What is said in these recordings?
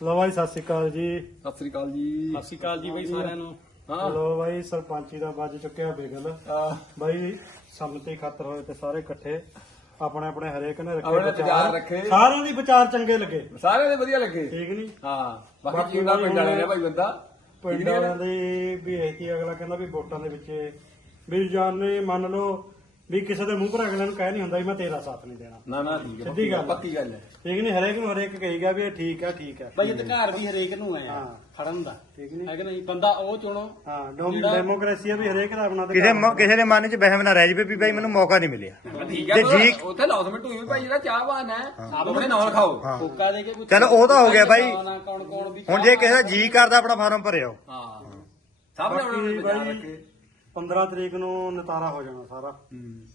hello ਬਾਈ ਸਤਿ ਸ੍ਰੀ ਅਕਾਲ ਜੀ ਸਤਿ ਸ੍ਰੀ ਅਕਾਲ ਜੀ ਸਤਿ ਸ੍ਰੀ ਅਕਾਲ ਜੀ ਬਈ ਸਾਰਿਆਂ ਨੂੰ ਹਾਂ ਲੋ ਬਾਈ ਸਰਪੰਚੀ ਦਾ ਬੱਜ ਚੁੱਕਿਆ ਬੇਗਲ ਬਾਈ ਸੰਮਤੀ ਖਾਤਰ ਹੋਏ ਤੇ ਸਾਰੇ ਇਕੱਠੇ ਆਪਣੇ ਆਪਣੇ ਹਰੇਕ ਨੇ ਰੱਖੇ ਵਿਚਾਰ ਰੱਖੇ ਸਾਰਿਆਂ ਦੀ ਵਿਚਾਰ ਚੰਗੇ ਲੱਗੇ ਸਾਰਿਆਂ ਦੇ ਵਧੀਆ ਲੱਗੇ ਠੀਕ ਨਹੀਂ ਹਾਂ ਬਾਕੀ ਜਿੰਨਾ ਪਿੰਡ ਵਾਲੇ ਨੇ ਭਾਈ ਬੰਦਾ ਪਿੰਡ ਵਾਲਿਆਂ ਦੇ ਵੀ ਇਹ ਕੀ ਅਗਲਾ ਕਹਿੰਦਾ ਵੀ ਵੋਟਾਂ ਦੇ ਵਿੱਚ ਵੀ ਜਾਨ ਨੇ ਮੰਨ ਲਓ ਵੀ ਕਿਸੇ ਦੇ ਮੂੰਹ ਪਰ ਅਗਲੇ ਨੂੰ ਕਹਿ ਨਹੀਂ ਹੁੰਦਾ ਵੀ ਮੈਂ ਤੇਰਾ ਸਾਥ ਨਹੀਂ ਦੇਣਾ ਨਾ ਨਾ ਠੀਕ ਹੈ ਸਿੱਧੀ ਗੱਲ ਪੱਕੀ ਗੱਲ ਹੈ ਠੀਕ ਨਹੀਂ ਹਰੇਕ ਨੂੰ ਹਰੇਕ ਕਹੀ ਗਿਆ ਵੀ ਇਹ ਠੀਕ ਹੈ ਠੀਕ ਹੈ ਬਈ ਅਧਿਕਾਰ ਵੀ ਹਰੇਕ ਨੂੰ ਆਇਆ ਹਾਂ ਫੜਨ ਦਾ ਠੀਕ ਨਹੀਂ ਹੈ ਕਿ ਨਹੀਂ ਬੰਦਾ ਉਹ ਚੁਣੋ ਹਾਂ ਡੈਮੋਕ੍ਰੇਸੀ ਹੈ ਵੀ ਹਰੇਕ ਦਾ ਆਪਣਾ ਅਧਿਕਾਰ ਕਿਸੇ ਕਿਸੇ ਦੇ ਮਨ ਵਿੱਚ ਵਹਿਮ ਨਾ ਰਹਿ ਜਵੇ ਵੀ ਭਾਈ ਮੈਨੂੰ ਮੌਕਾ ਨਹੀਂ ਮਿਲਿਆ ਠੀਕ ਹੈ ਜੀ ਉੱਥੇ ਲਾਓ ਤੁਸੀਂ ਭਾਈ ਜਿਹੜਾ ਚਾਹਵਾਨ ਹੈ ਸਭ ਆਪਣੇ ਨਾਲ ਖਾਓ ਫੋਕਾ ਦੇ ਕੇ ਕੁਝ ਚਲ ਉਹ ਤਾਂ ਹੋ ਗਿਆ ਭਾਈ ਹੁਣ ਜੇ ਕਿਸੇ ਦਾ ਜੀ ਕਰਦਾ ਆਪਣਾ ਫਾਰਮ ਭਰਿਓ ਹਾਂ ਸਭ ਨੇ ਆਪਣਾ ਬਜਾ ਰੱਖੇ 15 ਤਰੀਕ ਨੂੰ ਨਿਤਾਰਾ ਹੋ ਜਾਣਾ ਸਾਰਾ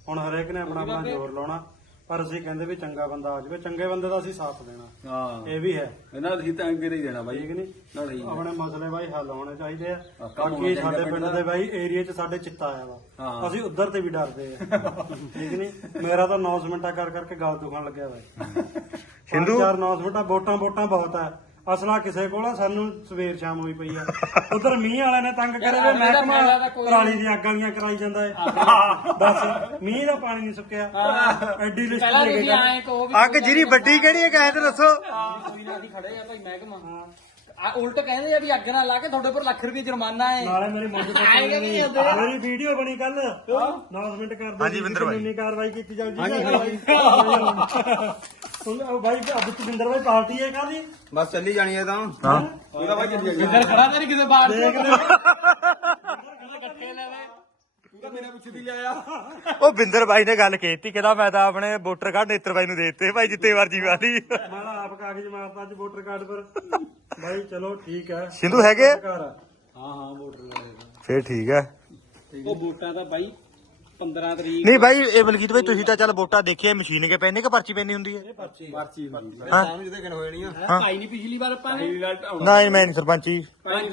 ਹੁਣ ਹਰੇਕ ਨੇ ਆਪਣਾ ਆਪਣਾ ਜ਼ੋਰ ਲਾਉਣਾ ਪਰ ਅਸੀਂ ਕਹਿੰਦੇ ਵੀ ਚੰਗਾ ਬੰਦਾ ਆ ਜਾਵੇ ਚੰਗੇ ਬੰਦੇ ਦਾ ਅਸੀਂ ਸਾਥ ਦੇਣਾ ਹਾਂ ਇਹ ਵੀ ਹੈ ਇਹਨਾਂ ਅਸੀਂ ਤਾਂ ਅੰਗੇ ਨਹੀਂ ਦੇਣਾ ਬਾਈ ਨਹੀਂ ਲੜਾਈ ਆਪਣੇ ਮਸਲੇ ਬਾਈ ਹੱਲ ਹੋਣੇ ਚਾਹੀਦੇ ਆ ਬਾਕੀ ਸਾਡੇ ਪਿੰਡ ਦੇ ਬਾਈ ਏਰੀਆ ਚ ਸਾਡੇ ਚਿੱਤਾ ਆਇਆ ਵਾ ਅਸੀਂ ਉਧਰ ਤੇ ਵੀ ਡਰਦੇ ਆ ਠੀਕ ਨਹੀਂ ਮੇਰਾ ਤਾਂ ਅਨਾਉਂਸਮੈਂਟਾ ਕਰ ਕਰਕੇ ਗਾਲ ਦੁਖਣ ਲੱਗਿਆ ਵਾ ਹਿੰਦੂ ਚਾਰ ਅਨਾਉਂਸਮੈਂਟਾ ਵੋਟਾਂ ਵੋਟਾਂ ਬਹੁਤ ਆ ਅਸਲਾ ਕਿਸੇ ਕੋਲ ਆ ਸਾਨੂੰ ਸਵੇਰ ਸ਼ਾਮ ਹੋਈ ਪਈ ਆ ਉਧਰ ਮੀਂਹ ਵਾਲਿਆਂ ਨੇ ਤੰਗ ਕਰੇ ਵੀ ਮੈਂ ਕਮਾ ਟਰਾਲੀ ਦੀ ਅੱਗਾਂ ਲੀਆਂ ਕਰਾਈ ਜਾਂਦਾ ਏ ਬਸ ਮੀਂਹ ਦਾ ਪਾਣੀ ਨਹੀਂ ਸੁੱਕਿਆ ਐਡੀ ਲਿਸਟ ਲੈ ਕੇ ਆਏ ਅੱਗ ਜਿਹੜੀ ਵੱਡੀ ਕਿਹੜੀ ਹੈ ਕਹੇ ਤੇ ਦੱਸੋ ਖੜੇ ਆ ਭਾਈ ਮਹਿਕਮਾ ਆ ਉਲਟ ਕਹਿੰਦੇ ਆ ਵੀ ਅੱਗ ਨਾਲ ਲਾ ਕੇ ਤੁਹਾਡੇ ਉੱਪਰ ਲੱਖ ਰੁਪਏ ਜੁਰਮਾਨਾ ਹੈ ਨਾਲੇ ਮੇਰੇ ਮੋਟਰਸਾਈਕਲ ਮੇਰੀ ਵੀਡੀਓ ਬਣੀ ਕੱਲ ਅਨਾਉਂਸਮੈਂਟ ਕਰਦੇ ਹਾਂਜੀ ਵਿੰਦਰ ਭਾਈ ਕਿੰਨੀ ਕਾਰਵਾਈ ਕੀਤੀ ਜਾਊਗੀ ਸੁਣ ਲਓ ਭਾਈ ਅੱਜ ਤੁਵਿੰਦਰ ਭਾਈ ਪਾਰਟੀ ਹੈ ਕਾਦੀ ਬਸ ਚੱਲੀ ਜਾਣੀ ਹੈ ਤਾਂ ਹਾਂ ਇਹਦਾ ਭਾਈ ਚੱਲੀ ਜਾਏਗਾ ਵਿੰਦਰ ਖੜਾ ਤੇਰੀ ਕਿਸੇ ਪਾਰਟੀ ਦੇ ਇਕੱਠੇ ਲੈ ਲੈ ਉਹ ਬਿੰਦਰ ਬਾਈ ਨੇ ਗੱਲ ਕੀਤੀ ਕਿਹਦਾ ਮੈਂ ਤਾਂ ਆਪਣੇ ਵੋਟਰ ਕਾਰਡ ਨੇਤਰ ਬਾਈ ਨੂੰ ਦਿੱਤੇ ਭਾਈ ਜਿੱਤੇ ਵਰਜੀ ਵਾਲੀ ਮੈਂ ਆਪ ਕਾਗਜ਼ ਮਾਰਤਾ ਅੱਜ ਵੋਟਰ ਕਾਰਡ ਪਰ ਭਾਈ ਚਲੋ ਠੀਕ ਹੈ ਸਿੰਧੂ ਹੈਗੇ ਹਾਂ ਹਾਂ ਵੋਟਰ ਫੇਰ ਠੀਕ ਹੈ ਉਹ ਵੋਟਾਂ ਦਾ ਬਾਈ ਤਰੀਕ ਨਹੀਂ ਭਾਈ ਇਹ ਬਲਕੀਤ ਭਾਈ ਤੁਸੀਂ ਤਾਂ ਚੱਲ ਵੋਟਾਂ ਦੇਖਿਆ ਮਸ਼ੀਨ ਕੇ ਪੈਨੇ ਕਿ ਪਰਚੀ ਪੈਨੀ ਹੁੰਦੀ ਹੈ ਪਰਚੀ ਪਰਚੀ ਪਰਚੀ ਸਾਮ ਜਿਹਦੇ ਕਿਨ ਹੋਏ ਨਹੀਂ ਭਾਈ ਨਹੀਂ ਪਿਛਲੀ ਵਾਰ ਆਪਾਂ ਨੇ ਭਾਈ ਗੱਲ ਨਹੀਂ ਮੈਂ ਨਹੀਂ ਸਰਪੰਚੀ ਭਾਈ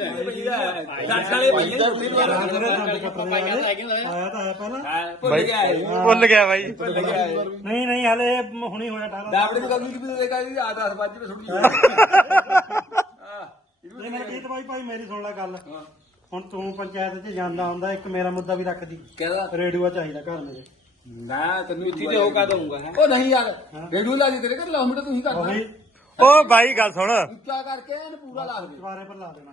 ਭਾਈ ਭਾਈ ਮੇਰੀ ਸੁਣ ਲੈ ਗੱਲ ਹੁਣ ਤੂੰ ਪੰਚਾਇਤ 'ਚ ਜਾਂਦਾ ਹੁੰਦਾ ਇੱਕ ਮੇਰਾ ਮੁੱਦਾ ਵੀ ਰੱਖ ਦੀ ਰੇਡੂਆ ਚਾਹੀਦਾ ਘਰ ਮੇਰੇ ਨਾ ਤੈਨੂੰ ਇੱਥੇ ਦੇ ਹੋ ਕਾ ਦਊਂਗਾ ਉਹ ਨਹੀਂ ਯਾਰ ਰੇਡੂ ਲਾ ਦੇ ਤੇਰੇ ਘਰ ਲਾਉਂਦਾ ਤੂੰ ਹੀ ਕਰਦਾ ਉਹ ਬਾਈ ਗੱਲ ਸੁਣ ਉੱਚਾ ਕਰਕੇ ਇਹਨੂੰ ਪੂਰਾ ਲਾ ਦੇ ਦੁਆਰੇ ਪਰ ਲਾ ਦੇਣਾ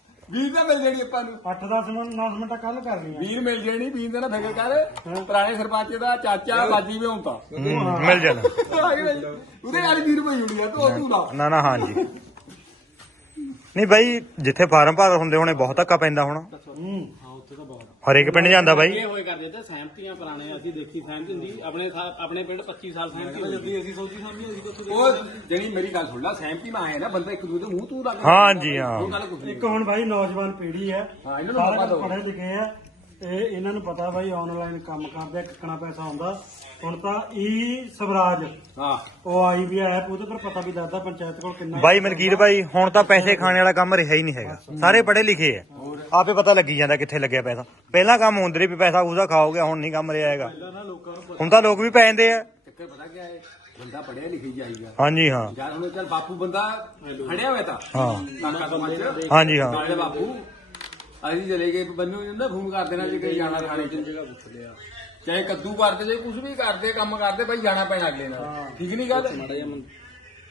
ਵੀਰ ਦਾ ਮਿਲ ਜਾਣੀ ਆਪਾਂ ਨੂੰ 8-10 ਮਿੰਟ 9 ਮਿੰਟ ਕੱਲ ਕਰ ਆ ਵੀਰ ਮਿਲ ਜਾਣੀ ਵੀਰ ਦਾ ਨਾ ਫਿਕਰ ਕਰ ਪੁਰਾਣੇ ਸਰਪੰਚ ਦਾ ਚਾਚਾ ਬਾਜੀ ਵਿਉਂ ਤਾਂ ਮਿਲ ਜਾਣਾ ਉਹਦੇ ਨਾਲ ਵੀਰ ਭਾਈ ਹੁੰਦੀ ਆ ਤੂੰ ਤੂੰ ਨਾ ਨਾ ਨਾ ਹਾਂਜੀ ਨਹੀਂ ਭਾਈ ਜਿੱਥੇ ਫਾਰਮ ਭਰ ਹੁੰਦੇ ਹੋਣੇ ਬਹੁਤ ਧੱਕਾ ਪੈਂਦਾ ਹੋਣਾ ਹਰ ਇੱਕ ਪਿੰਡ ਜਾਂਦਾ ਬਾਈ ਇਹ ਹੋਏ ਕਰਦੇ ਤੇ ਸਹਿਮਤੀਆਂ ਪੁਰਾਣੇ ਅਸੀਂ ਦੇਖੀ ਸਹਿਮਤ ਹੁੰਦੀ ਆਪਣੇ ਆਪਣੇ ਪਿੰਡ 25 ਸਾਲ ਸਹਿਮਤੀ ਅਸੀਂ ਸੋਚੀ ਸਮਝੀ ਅਸੀਂ ਕਿੱਥੋਂ ਦੇ ਜਣੀ ਮੇਰੀ ਗੱਲ ਸੁਣ ਲੈ ਸਹਿਮਤੀ ਨਾ ਆਇਆ ਨਾ ਬੰਦਾ ਇੱਕ ਦੂਜੇ ਦੇ ਮੂੰਹ ਤੂੰ ਹਾਂ ਜੀ ਹਾਂ ਇੱਕ ਹੁਣ ਬਾਈ ਨੌਜਵਾਨ ਪੀੜੀ ਹੈ ਹਾਂ ਇਹਨਾਂ ਸਾਰੇ ਪੜ੍ਹੇ ਲਿਖੇ ਆ ਇਹ ਇਹਨਾਂ ਨੂੰ ਪਤਾ ਬਾਈ ਆਨਲਾਈਨ ਕੰਮ ਕਰਦੇ ਆ ਕਿੰਨਾ ਪੈਸਾ ਆਉਂਦਾ ਹੁਣ ਤਾਂ ਈ ਸਵਰਾਜ ਹਾਂ ਉਹ ਆਈ ਵੀ ਐਪ ਉਹਦੇ ਪਰ ਪਤਾ ਵੀ ਦੱਸਦਾ ਪੰਚਾਇਤ ਕੋਲ ਕਿੰਨਾ ਬਾਈ ਮਨਕੀਰ ਬਾਈ ਹੁਣ ਤਾਂ ਪੈਸੇ ਖਾਣੇ ਵਾਲਾ ਕੰਮ ਰਿਹਾ ਹੀ ਨਹੀਂ ਹੈਗਾ ਸਾਰੇ ਪੜੇ ਲਿਖੇ ਆ ਆਪੇ ਪਤਾ ਲੱਗੀ ਜਾਂਦਾ ਕਿੱਥੇ ਲੱਗਿਆ ਪੈਸਾ ਪਹਿਲਾਂ ਕੰਮ ਹੁੰਦੇ ਵੀ ਪੈਸਾ ਉਹਦਾ ਖਾਓਗੇ ਹੁਣ ਨਹੀਂ ਕੰਮ ਰਿਹਾ ਹੈਗਾ ਹੁਣ ਤਾਂ ਲੋਕ ਵੀ ਪੈਂਦੇ ਆ ਹਾਂਜੀ ਹਾਂ ਬਾਪੂ ਬੰਦਾ ਖੜਿਆ ਹੋਇਆ ਤਾਂ ਹਾਂ ਹਾਂਜੀ ਹਾਂ ਬਾਪੂ ਅਸੀਂ ਚਲੇ ਗਏ ਬੰਨੂ ਜਾਂਦਾ ਫੋਨ ਕਰਦੇ ਨਾਲ ਜੇ ਕੋਈ ਜਾਣਾ ਖਾਣੇ ਚ ਜਗ੍ਹਾ ਪੁੱਛ ਲਿਆ ਚਾਹੇ ਕੱਦੂ ਵਰਦੇ ਜਾਈ ਕੁਝ ਵੀ ਕਰਦੇ ਕੰਮ ਕਰਦੇ ਭਾਈ ਜਾਣਾ ਪੈਣਾ ਅਗਲੇ ਨਾਲ ਠੀਕ ਨਹੀਂ ਗੱਲ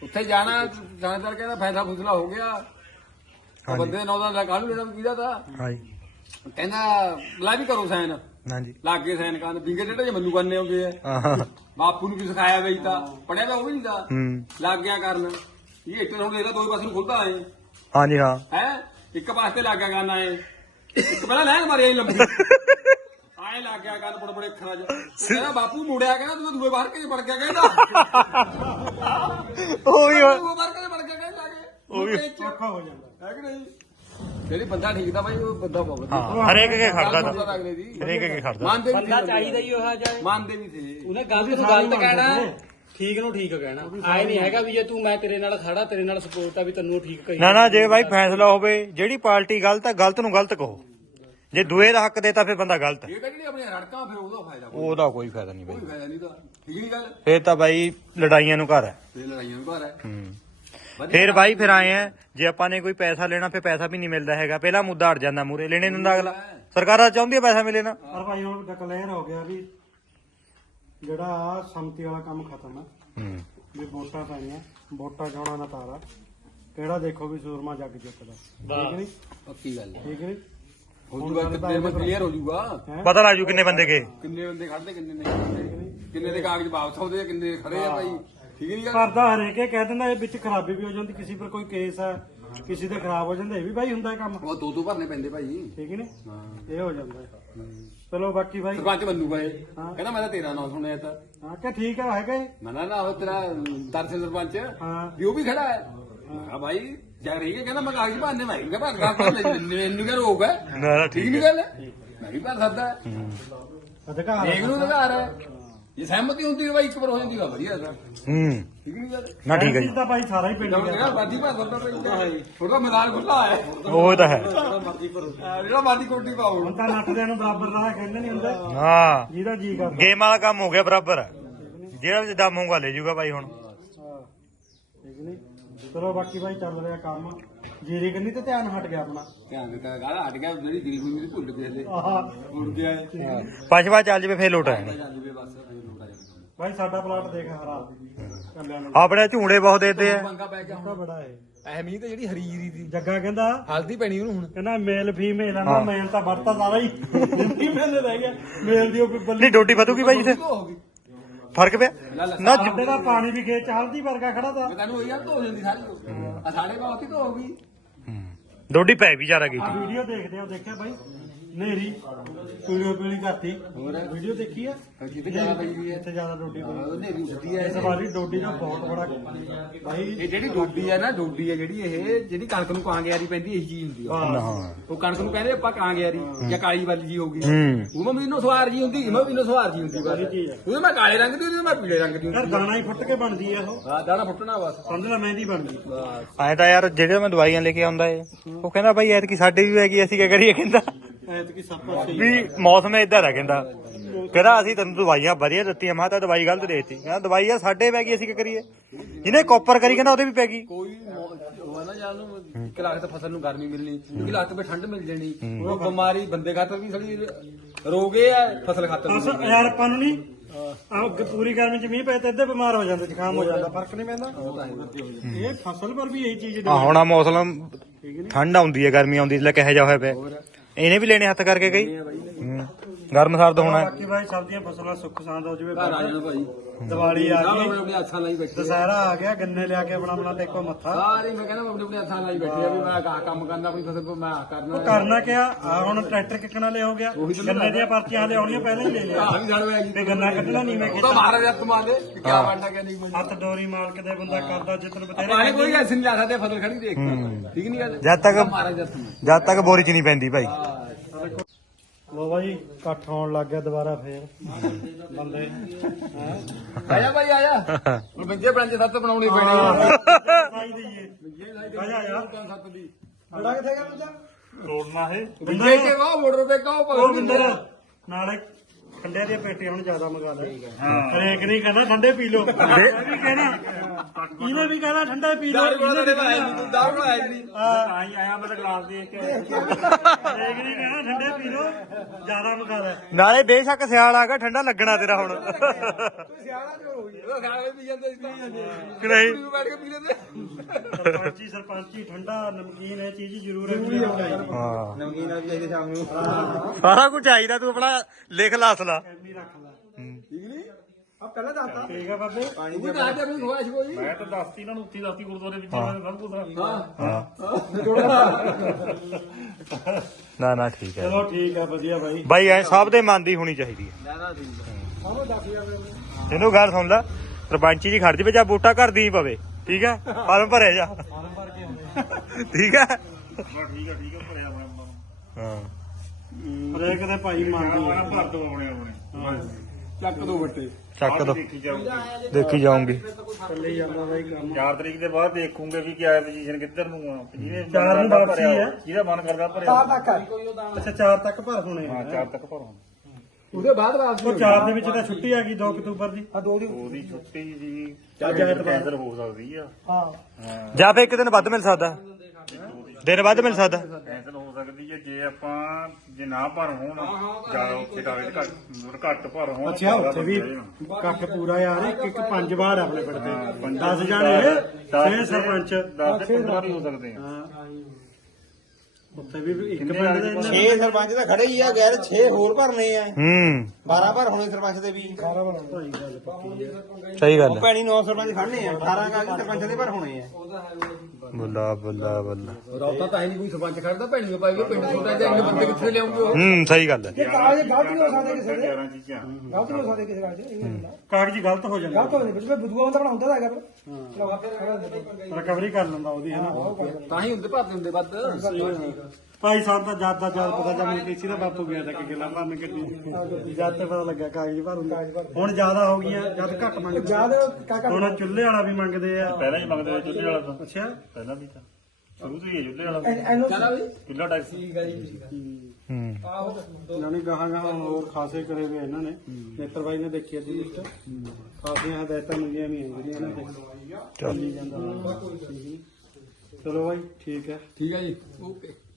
ਉੱਥੇ ਜਾਣਾ ਜਾਣਦਾਰ ਕਹਿੰਦਾ ਫਾਇਦਾ ਫੁਸਲਾ ਹੋ ਗਿਆ ਬੰਦੇ ਨੌ ਦਾ ਕਾਹ ਨੂੰ ਲੈਣਾ ਕੀਦਾ ਤਾ ਹਾਂਜੀ ਕਹਿੰਦਾ ਲਾ ਵੀ ਕਰੋ ਸੈਨ ਹਾਂਜੀ ਲੱਗ ਗਏ ਸੈਨ ਕੰਨ ਬਿੰਗੇ ਜਿਹੜੇ ਜ ਮੱਲੂ ਕਰਨੇ ਹੁੰਦੇ ਆ ਬਾਪੂ ਨੂੰ ਵੀ ਸਿਖਾਇਆ ਬਈ ਤਾਂ ਪੜਿਆ ਤਾਂ ਉਹ ਵੀ ਨਹੀਂ ਨਹੀਂਦਾ ਲੱਗ ਗਿਆ ਕਰਨ ਇਹ ਇੱਕ ਹੁਣ ਇਹਦਾ ਦੋ ਪਾਸੇ ਨੂੰ ਖੁੱਲਦਾ ਹੈ ਹਾਂਜੀ ਹਾਂ ਹੈ ਇੱਕ ਪਾਸੇ ਲੱਗ ਗਿਆ ਕਰਨ ਆਏ ਇੱਕ ਪਹਿਲਾਂ ਲੈਣ ਮਾਰੇ ਲੰਬੀ ਐ ਲੱਗ ਗਿਆ ਗੱਲ ਬੜ ਬੜੇ ਅੱਖਰਾਂ ਚ ਕਹਿੰਦਾ ਬਾਪੂ ਮੁੜਿਆ ਕਹਿੰਦਾ ਤੂੰ ਦੂਏ ਬਾਹਰ ਕੇ ਵੜ ਗਿਆ ਕਹਿੰਦਾ ਉਹ ਵੀ ਉਹੀ ਵੜ ਕੇ ਵੜ ਕੇ ਜਾ ਉਹ ਉਹੀ ਚੱਕਾ ਹੋ ਜਾਂਦਾ ਹੈ ਕਿ ਨਹੀਂ ਤੇਰੀ ਬੰਦਾ ਠੀਕ ਦਾ ਬਾਈ ਉਹ ਬੰਦਾ ਬਹੁਤ ਹਰ ਇੱਕ ਕੇ ਖੜਦਾ ਦਾ ਹਰ ਇੱਕ ਕੇ ਖੜਦਾ ਬੰਦਾ ਚਾਹੀਦਾ ਹੀ ਉਹ ਆ ਜਾਏ ਮੰਨਦੇ ਨਹੀਂ ਸੀ ਉਹਨੇ ਗੱਲ ਵੀ ਤੋਂ ਗਲਤ ਕਹਿਣਾ ਠੀਕ ਨੂੰ ਠੀਕ ਕਹਿਣਾ ਆਏ ਨਹੀਂ ਹੈਗਾ ਵੀ ਜੇ ਤੂੰ ਮੈਂ ਤੇਰੇ ਨਾਲ ਖੜਾ ਤੇਰੇ ਨਾਲ ਸਪੋਰਟ ਆ ਵੀ ਤੈਨੂੰ ਠੀਕ ਕਹੀ ਨਾ ਨਾ ਜੇ ਬਾਈ ਫੈਸਲਾ ਹੋਵੇ ਜਿਹੜੀ ਪਾਰਟੀ ਗਲਤ ਆ ਗਲਤ ਨੂੰ ਗਲਤ ਕਹੋ ਜੇ ਦੂਏ ਦਾ ਹੱਕ ਤਾਂ ਫਿਰ ਬੰਦਾ ਗਲਤ ਹੈ ਇਹ ਤਾਂ ਜਿਹੜੀ ਕੋਈ ਫਾਇਦਾ ਨਹੀਂ ਕੋਈ ਬਈ ਫਿਰ ਤਾਂ ਬਾਈ ਲੜਾਈਆਂ ਨੂੰ ਘਰ ਹੈ ਫਿਰ ਲੜਾਈਆਂ ਫਿਰ ਆਏ ਆ ਜੇ ਆਪਾਂ ਨੇ ਕੋਈ ਪੈਸਾ ਲੈਣਾ ਫਿਰ ਪੈਸਾ ਵੀ ਨਹੀਂ ਮਿਲਦਾ ਹੈਗਾ ਪਹਿਲਾਂ ਮੁੱਦਾ ਹਟ ਜਾਂਦਾ ਮੂਰੇ ਲੈਣੇ ਨੂੰ ਅਗਲਾ ਸਰਕਾਰਾਂ ਚਾਹੁੰਦੀ ਹੈ ਪੈਸਾ ਮਿਲੇ ਨਾ ਪਰ ਭਾਈ ਹੁਣ ਡਿਕਲੇਅਰ ਹੋ ਗਿਆ ਵੀ ਜਿਹੜਾ ਆ ਸੰਮਤੀ ਵਾਲਾ ਕੰਮ ਖਤਮ ਆ ਵੀ ਵੋਟਾਂ ਪਾਈਆਂ ਵੋਟਾਂ ਜਾਣਾ ਨਾ ਤਾਰਾ ਕਿਹੜਾ ਦੇਖੋ ਵੀ ਸੂਰਮਾ ਜੱਗ ਜਿੱਤਦਾ ਠੀਕ ਨਹੀਂ ਪੱਕੀ ਗੱਲ ਠੀਕ ਨਹੀਂ ਹੋਜੂ ਬੰਦ ਕਿੰਨੇ ਬੰਦੇ ਕਲੀਅਰ ਹੋਜੂਗਾ ਪਤਾ ਲੱਜੂ ਕਿੰਨੇ ਬੰਦੇ ਕੇ ਕਿੰਨੇ ਬੰਦੇ ਖੜਦੇ ਕਿੰਨੇ ਨਹੀਂ ਕਿੰਨੇ ਦੇ ਕਾਗਜ਼ ਵਾਪਸ ਆਉਂਦੇ ਕਿੰਨੇ ਖੜੇ ਆ ਭਾਈ ਠੀਕ ਨਹੀਂ ਗੱਲ ਕਰਦਾ ਹਰੇਕੇ ਕਹਿ ਦਿੰਦਾ ਇਹ ਵਿੱਚ ਖਰਾਬੀ ਵੀ ਹੋ ਜਾਂਦੀ ਕਿਸੇ ਪਰ ਕੋਈ ਕੇਸ ਆ ਕਿਸੇ ਦੇ ਖਰਾਬ ਹੋ ਜਾਂਦਾ ਇਹ ਵੀ ਭਾਈ ਹੁੰਦਾ ਕੰਮ ਉਹ ਦੋ ਦੋ ਭਰਨੇ ਪੈਂਦੇ ਭਾਈ ਠੀਕ ਨਹੀਂ ਹਾਂ ਇਹ ਹੋ ਜਾਂਦਾ ਚਲੋ ਬਾਕੀ ਭਾਈ ਸਰਪੰਚ ਬੰਨੂਗਾ ਇਹ ਕਹਿੰਦਾ ਮੈਂ ਤਾਂ ਤੇਰਾ ਨਾਮ ਸੁਣਿਆ ਤਾਂ ਹਾਂ ਕਿ ਠੀਕ ਆ ਹੈਗਾ ਇਹ ਮਨਾ ਨਾ ਉਹ ਤੇਰਾ ਦਰਸ਼ ਸਰਪੰਚ ਹਾਂ ਵੀ ਉਹ ਵੀ ਖੜਾ ਹੈ ਹਾਂ ਭਾਈ ਠੀਕ ਨਹੀਂ ਗੱਲ ਨਹੀਂ ਭਰ ਸਕਦਾ ਹੂੰ ਸਦਕਾ ਦੇਖ ਲੋ ਨਗਾਰ ਇਹ ਸਹਿਮਤੀ ਹੁੰਦੀ ਹੈ ਭਾਈ ਇੱਕ ਪਰ ਹੋ ਜਾਂਦੀ ਹੈ ਵਧੀਆ ਹੂੰ ਠੀਕ ਨਹੀਂ ਗੱਲ ਨਾ ਠੀਕ ਹੈ ਜੀ ਦਾ ਭਾਈ ਸਾਰਾ ਹੀ ਪਿੰਡ ਥੋੜਾ ਮਜ਼ਾਕ ਖੁੱਲਾ ਹੈ ਉਹ ਤਾਂ ਹੈ ਜਿਹੜਾ ਵਾਦੀ ਕੋਟੀ ਪਾਉਣ ਤਾਂ ਨੱਠ ਦੇ ਨੂੰ ਚਲੋ ਬਾਕੀ ਭਾਈ ਚੱਲ ਰਿਹਾ ਕੰਮ ਜੀਰੀ ਕੰਨੀ ਤੇ ਧਿਆਨ ਹਟ ਗਿਆ ਆਪਣਾ ਧਿਆਨ ਦਿੱਤਾ ਗਾ ਹਟ ਗਿਆ ਮੇਰੀ ਜੀਰੀ ਕੰਨੀ ਦੀ ਭੁੱਲ ਗਿਆ ਲੈ ਹੁਣ ਗਿਆ ਪਛਵਾ ਚੱਲ ਜਵੇ ਫੇਰ ਲੋਟ ਆਏ ਭਾਈ ਸਾਡਾ ਪਲਾਟ ਦੇਖ ਹਰਾਲ ਆਪਣੇ ਝੂੜੇ ਬਹੁਤ ਦੇਦੇ ਆ ਬੰਗਾ ਬੜਾ ਏ ਅਹਿਮੀ ਤੇ ਜਿਹੜੀ ਹਰੀਰੀ ਦੀ ਜੱਗਾ ਕਹਿੰਦਾ ਹਲਦੀ ਪੈਣੀ ਉਹਨੂੰ ਹੁਣ ਕਹਿੰਦਾ ਮੇਲ ਫੀਮੇਲ ਆ ਨਾ ਮੇਲ ਤਾਂ ਵਰਤਾ ਸਾਰਾ ਹੀ ਜਿੰਨੀ ਦੇ ਰਹਿ ਗਿਆ ਮੇਲ ਦੀ ਉਹ ਬੱਲੀ ਡੋਟੀ ਵਧੂਗੀ ਭਾਈ ਜੀ ਫਰਕ ਪਿਆ ਨਾ ਜਿੱਦੇ ਦਾ ਪਾਣੀ ਵੀ ਖੇਚ ਹਲਦੀ ਵਰਗਾ ਖੜਾ ਤਾ ਤੈਨੂੰ ਉਹੀ ਆ ਧੋ ਜਾਂਦੀ ਸਾਰੀ ਆ ਸਾਡੇ ਬਾਤ ਹੀ ਧੋ ਗਈ ਡੋਡੀ ਪੈ ਵੀ ਜਾ ਰਹੀ ਵੀਡੀਓ ਦੇਖਦੇ ਹੋ ਦੇਖਿਆ ਬਾਈ ਨੇਰੀ ਕੁਲਿਓ ਪੀਲੀ ਕਰਤੀ ਵੀਡੀਓ ਦੇਖੀ ਆ ਜਿੱਥੇ ਜਾਣਾ ਪਈ ਹੋਈ ਇੱਥੇ ਜਾਣਾ ਡੋਡੀ ਇਸ ਵਾਰੀ ਡੋਡੀ ਦਾ ਬਹੁਤ ਬੜਾ ਭਾਈ ਇਹ ਜਿਹੜੀ ਡੋਡੀ ਆ ਨਾ ਡੋਡੀ ਆ ਜਿਹੜੀ ਇਹ ਜਿਹੜੀ ਕਣਕ ਨੂੰ ਕਾਂਗਿਆਰੀ ਪੈਂਦੀ ਇਹੀ ਚੀਜ਼ ਹੁੰਦੀ ਆ ਉਹ ਕਣਕ ਨੂੰ ਕਹਿੰਦੇ ਆਪਾਂ ਕਾਂਗਿਆਰੀ ਜਾਂ ਕਾਲੀ ਵਾਲੀ ਜੀ ਹੋਗੀ ਉਹ ਮੈਂ ਮੀਨੋ ਸਵਾਰ ਜੀ ਹੁੰਦੀ ਮੈਂ ਮੀਨੋ ਸਵਾਰ ਜੀ ਹੁੰਦੀ ਉਹ ਮੈਂ ਕਾਲੇ ਰੰਗ ਦੀ ਉਹ ਮੈਂ ਪੀਲੇ ਰੰਗ ਦੀ ਹੁੰਦੀ ਯਾਰ ਦਾਣਾ ਹੀ ਫੁੱਟ ਕੇ ਬਣਦੀ ਆ ਉਹ ਹਾਂ ਦਾਣਾ ਫੁੱਟਣਾ ਬਸ ਸਮਝ ਲੈ ਮਹਿੰਦੀ ਬਣਦੀ ਬਸ ਐ ਤਾਂ ਯਾਰ ਜਿਹੜੇ ਮੈਂ ਦਵਾਈਆਂ ਲੈ ਕੇ ਆਉਂਦਾ ਏ ਉਹ ਕਹਿੰਦਾ ਭਾਈ ਕੀ ਸਾਡੇ ਵੀ ਹੈਗੀ ਅਸੀਂ ਕੀ ਕਰੀਏ ਕਹਿੰਦਾ ਵੀ ਮੌਸਮ ਇਦਾਂ ਰਹਿ ਕਹਿੰਦਾ ਕਹਿੰਦਾ ਅਸੀਂ ਤੈਨੂੰ ਦਵਾਈਆਂ ਵਧੀਆ ਦਿੱਤੀਆਂ ਮਾ ਤਾਂ ਦਵਾਈ ਗਲਤ ਦੇਤੀ ਕਹਿੰਦਾ ਦਵਾਈ ਆ ਸਾਡੇ ਪੈ ਗਈ ਅਸੀਂ ਕੀ ਕਰੀਏ ਜਿਹਨੇ ਕਾਪਰ ਕਰੀ ਕਹਿੰਦਾ ਉਹਦੇ ਵੀ ਪੈ ਗਈ ਕੋਈ ਆਹ ਪੂਰੀ ਗਰਮੀ ਚ ਮੀਂਹ ਪੈ ਤੇ ਇੱਧੇ ਬਿਮਾਰ ਹੋ ਜਾਂਦੇ ਜ਼ੁਕਾਮ ਹੋ ਜਾਂਦਾ ਫਰਕ ਨਹੀਂ ਪੈਂਦਾ ਇਹ ਫਸਲ ਪਰ ਵੀ ਇਹ ਚੀਜ਼ ਹੁਣ ਆ ਮੌਸਮ ਠੰਡ ਆਉਂਦੀ ਹੈ ਗਰਮੀ ਆਉਂਦੀ ਜਿੱਲੇ ਕਹੇ ਜਾ ਹੋਇਆ ਪਿਆ ਇਹਨੇ ਵੀ ਲੈਣੇ ਹੱਥ ਕਰਕੇ ਗਈ ਗਰਮ ਸਰਦ ਹੋਣਾ ਬਾਕੀ ਭਾਈ ਸਭ ਦੀਆਂ ਫਸਲਾਂ ਸੁੱਖ ਸਾਂਦ ਹੋ ਜਵੇ ਘਰ ਭਾਈ ਦੀਵਾਲੀ ਆ ਗਈ ਸਾਰੇ ਆਪਣੇ ਹੱਥਾਂ ਲਈ ਬੈਠੇ ਦਸਹਿਰਾ ਆ ਗਿਆ ਗੰਨੇ ਲਿਆ ਕੇ ਆਪਣਾ ਆਪਣਾ ਦੇਖੋ ਮੱਥਾ ਸਾਰੇ ਮੈਂ ਕਹਿੰਦਾ ਆਪਣੇ ਆਪਣੇ ਹੱਥਾਂ ਲਾਈ ਬੈਠੇ ਆ ਵੀ ਮੈਂ ਆ ਕੰਮ ਕਰਨਾ ਆਪਣੀ ਫਸਲ ਮੈਂ ਕਰਨਾ ਕਰਨਾ ਕਿਆ ਆ ਹੁਣ ਟਰੈਕਟਰ ਕਿੱਕਣਾ ਲਿਆ ਹੋ ਗਿਆ ਗੰਨੇ ਦੀਆਂ ਪਰਚੀਆਂ ਆਉਣੀਆਂ ਪਹਿਲਾਂ ਹੀ ਲੈ ਲਿਆ ਆ ਵੀ ਜਾਣਵੇ ਤੇ ਗੰਨਾ ਕੱਢਣਾ ਨਹੀਂ ਮੈਂ ਕਿਹਾ ਬਾਹਰ ਜਾ ਤੁਮਾ ਦੇ ਕਿ ਕਿਆ ਬਣਦਾ ਕਿ ਨਹੀਂ ਬਣਦਾ ਹੱਥ ਡੋਰੀ ਮਾਲਕ ਦੇ ਬੰਦਾ ਕਰਦਾ ਜਿੱਤਨ ਬਤੇਰੇ ਆਪਾਂ ਕੋਈ ਐਸੀ ਨਹੀਂ ਲਾ ਸਕਦੇ ਫਸਲ ਖੜੀ ਦੇਖਦਾ ਠੀਕ ਨਹੀਂ ਜਦ ਤੱਕ ਜਦ ਤੱਕ ਬੋਰੀ ਚ ਨਹੀਂ ਪੈਂਦੀ ਭਾਈ ਲੋ ਬਾਈ ਕੱਠ ਆਉਣ ਲੱਗ ਗਿਆ ਦੁਬਾਰਾ ਫੇਰ ਬੰਦੇ ਆਇਆ ਬਾਈ ਆਇਆ ਬੰਦੇ ਬਣ ਜੇ ਸੱਤ ਬਣਾਉਣੀ ਪੈਣੀ ਆ ਬਾਈ ਦਈਏ ਬੰਦੇ ਲੈ ਯਾਰ ਆਇਆ ਸੱਤ ਦੀ ਬੜਾ ਕਿੱਥੇ ਗਿਆ ਬੰਦਾ ਰੋੜਨਾ ਹੈ ਬੰਦੇ ਕੇ ਵਾਹ ਹੋਰ ਰੋਟੇ ਕਾਹ ਪਾ ਉਹ ਬਿੰਦਰ ਨਾਲੇ ਖੰਡੇ ਦੇ ਪੇਟੇ ਹੁਣ ਜ਼ਿਆਦਾ ਮੰਗਾ ਲੈ ਹਾਂ ਫਰੇਕ ਨਹੀਂ ਕਹਿੰਦਾ ਠੰਡੇ ਪੀ ਲੋ ਇਹ ਵੀ ਕਹਿੰਦਾ ਇਹਨੇ ਵੀ ਕਹਿੰਦਾ ਠੰਡਾ ਪੀ ਲੈ ਦਾਰੂ ਵਾਲਾ ਦੇਖ ਆਇਆ ਦਾਰੂ ਵਾਲਾ ਆਇਆ ਨਹੀਂ ਤਾਂ ਹੀ ਆਇਆ ਮੈਂ ਗਲਾਸ ਦੇ ਕੇ ਦੇਖ ਨਹੀਂ ਕਹਿੰਦਾ ਠੰਡੇ ਪੀ ਲੋ ਜਿਆਦਾ ਮਗਾਰਾ ਨਾਲੇ ਬੇਸ਼ੱਕ ਸਿਆਲ ਆ ਗਿਆ ਠੰਡਾ ਲੱਗਣਾ ਤੇਰਾ ਹੁਣ ਤੂੰ ਸਿਆਲਾ ਕਿਉਂ ਹੋਈ ਗਿਆ ਉਹ ਖਾਵੇ ਪੀ ਜਾਂਦੇ ਸੀ ਕਿ ਨਹੀਂ ਬੈਠ ਕੇ ਪੀ ਲੈਂਦੇ ਸਰਪੰਚੀ ਸਰਪੰਚੀ ਠੰਡਾ ਨਮਕੀਨ ਇਹ ਚੀਜ਼ ਜ਼ਰੂਰ ਹੈ ਹਾਂ ਨਮਕੀਨ ਆ ਵੀ ਜਾਈਦੇ ਸ਼ਾਮ ਨੂੰ ਸਾਰਾ ਕੁਝ ਤੂੰ ਆਪਣਾ ਲਿਖ ਲਾਸਲਾ ਠੀਕ ਨਹੀਂ ਨਾ ਨਾ ਠੀਕ ਹੈ ਚਲੋ ਠੀਕ ਹੈ ਵਧੀਆ ਬਾਈ ਬਾਈ ਐ ਸਭ ਦੇ ਮਨ ਦੀ ਹੋਣੀ ਚਾਹੀਦੀ ਹੈ ਇਹਨੂੰ ਘਰ ਸੁਣਦਾ ਸਰਪੰਚ ਜੀ ਖੜ ਜਵੇ ਜਾਂ ਬੂਟਾ ਘਰ ਦੀ ਪਵੇ ਠੀਕ ਹੈ ਫਾਰਮ ਭਰਿਆ ਜਾ ਠੀਕ ਹੈ ਠੀਕ ਹੈ ਠੀਕ ਹੈ ਭਰਿਆ ਮੈਂ ਹਾਂ ਹਰੇਕ ਦੇ ਭਾਈ ਮੰਨ ਲਓ ਭਰ ਦੋ ਆਪਣੇ ਆਪਣੇ ਹਾਂ ਚੱਕ ਦੋ ਬੱਟੇ ਦੇਖੀ ਜਾਊਂਗੀ ਚੱਲੇ ਤਰੀਕ ਦੇ ਬਾਅਦ ਦੇਖੂਗੇ ਵੀ ਕਿਆ ਪੋਜੀਸ਼ਨ ਕਿੱਧਰ ਨੂੰ ਆ ਚਾਰ ਨੂੰ ਵਾਪਸੀ ਹੈ ਜਿਹਦਾ ਮਨ ਕਰਦਾ ਭਰੇ ਚਾਰ ਤੱਕ ਅੱਛਾ ਚਾਰ ਤੱਕ ਭਰ ਹੋਣੇ ਹਾਂ ਚਾਰ ਤੱਕ ਭਰ ਹੋਣੇ ਉਹਦੇ ਬਾਅਦ ਵਾਪਸੀ ਚਾਰ ਦੇ ਵਿੱਚ ਤਾਂ ਛੁੱਟੀ ਆ ਗਈ 2 ਅਕਤੂਬਰ ਦੀ ਆ 2 ਦੀ ਉਹਦੀ ਛੁੱਟੀ ਜੀ ਜਾਂ ਜਗਤ ਹੋ ਸਕਦੀ ਆ ਹਾਂ ਜਾਂ ਫੇ ਇੱਕ ਦਿਨ ਵੱਧ ਮਿਲ ਸਕਦਾ ਦੇਰ ਬਾਅਦ ਮਿਲ ਸਕਦਾ ਕੈਂਸਲ ਹੋ ਸਕਦੀ ਹੈ ਜੇ ਆਪਾਂ ਜੇ ਨਾ ਭਰ ਹੋਣ ਜਿਆਦਾ ਖਿਡਾਰੇ ਘੱਟ ਘੱਟ ਭਰ ਹੋਣ ਅੱਛਾ ਉੱਥੇ ਵੀ ਕੱਟ ਪੂਰਾ ਯਾਰ ਇੱਕ ਇੱਕ ਪੰਜ ਬਾੜ ਆਪਣੇ ਪਿੰਡ ਦੇ 10 ਜਾਣੇ 6 ਸਰਪੰਚ 10 15 ਵੀ ਹੋ ਸਕਦੇ ਆ ਸਹੀ ਗੱਲ ਬੱਲਾ ਬੱਲਾ ਬੱਲਾ ਰੌਤਾ ਤਾਂ ਹੀ ਕੋਈ ਸਰਪੰਚ ਖੜਦਾ ਭੈਣੀ ਪਾਈ ਵੀ ਪਿੰਡ ਛੋਟਾ ਜਿਹਾ ਬੰਦੇ ਕਿੱਥੇ ਲਿਆਉਂਗੇ ਹੂੰ ਸਹੀ ਗੱਲ ਹੈ ਕਾਗਜ਼ ਗਲਤ ਹੋ ਸਕਦੇ ਕਿਸੇ ਦੇ ਗਲਤ ਹੋ ਸਕਦੇ ਕਿਸੇ ਕਾਗਜ਼ ਇਹ ਕਾਗਜ਼ ਹੀ ਗਲਤ ਹੋ ਜਾਂਦੇ ਗਲਤ ਹੋ ਜਾਂਦੇ ਬਿਜੂਆ ਬੰਦਾ ਬਣਾਉਂਦਾ ਦਾ ਅਗਰ ਰਿਕਵਰੀ ਕਰ ਲੈਂਦਾ ਉਹਦੀ ਹੈ ਨਾ ਤਾਂ ਹੀ ਹੁੰਦੇ ਭਾਤੇ ਹੁੰਦੇ ਵੱਧ ਭਾਈ ਸਾਹਿਬ ਦਾ ਜੱਦ ਦਾ ਜੱਦ ਪਤਾ ਚੱਲ ਗਿਆ ਸੀ ਤਾਂ ਬਾਪੂ ਗਿਆ ਤਾਂ ਕਿ ਕਿਲਾ ਭਰਨ ਗੱਡੀ ਜੱਦ ਤੇ ਪਤਾ ਲੱਗਾ ਕਾਗਜ਼ ਭਰਨ ਦਾ ਹੁਣ ਜ਼ਿਆਦਾ ਹੋ ਗਈਆਂ ਜਦ ਘੱਟ ਮੰਗਦੇ ਜਦ ਕਾਕਾ ਹੁਣ ਚੁੱਲ੍ਹੇ ਵਾਲਾ ਵੀ ਮੰਗਦੇ ਆ ਪਹਿਲਾਂ ਹੀ ਮੰਗਦੇ ਚੁੱਲ੍ਹੇ ਵਾਲਾ ਤਾਂ ਅੱਛਾ ਪਹਿਲਾਂ ਵੀ ਤਾਂ ਸ਼ੁਰੂ ਤੋਂ ਹੀ ਚੁੱਲ੍ਹੇ ਵਾਲਾ ਵੀ ਕਿਲਾ ਟੈਕਸੀ ਹੂੰ ਆਹ ਨਾ ਨਾ ਗਾਹਾਂ ਗਾਹਾਂ ਹੋਰ ਖਾਸੇ ਕਰੇ ਵੀ ਇਹਨਾਂ ਨੇ ਨੇਤਰ ਬਾਈ ਨੇ ਦੇਖਿਆ ਸੀ ਜਿਸ ਤਰ੍ਹਾਂ ਖਾਸੀਆਂ ਹਦਾਇਤਾਂ ਮਿਲੀਆਂ ਵੀ ਜਿਹੜੀਆਂ ਇਹਨਾਂ ਤੇ ਚੱਲ ਜਾਂਦਾ ਚਲੋ ਬਾਈ ਠੀਕ ਹੈ ਠੀਕ ਹੈ ਜੀ ਓਕੇ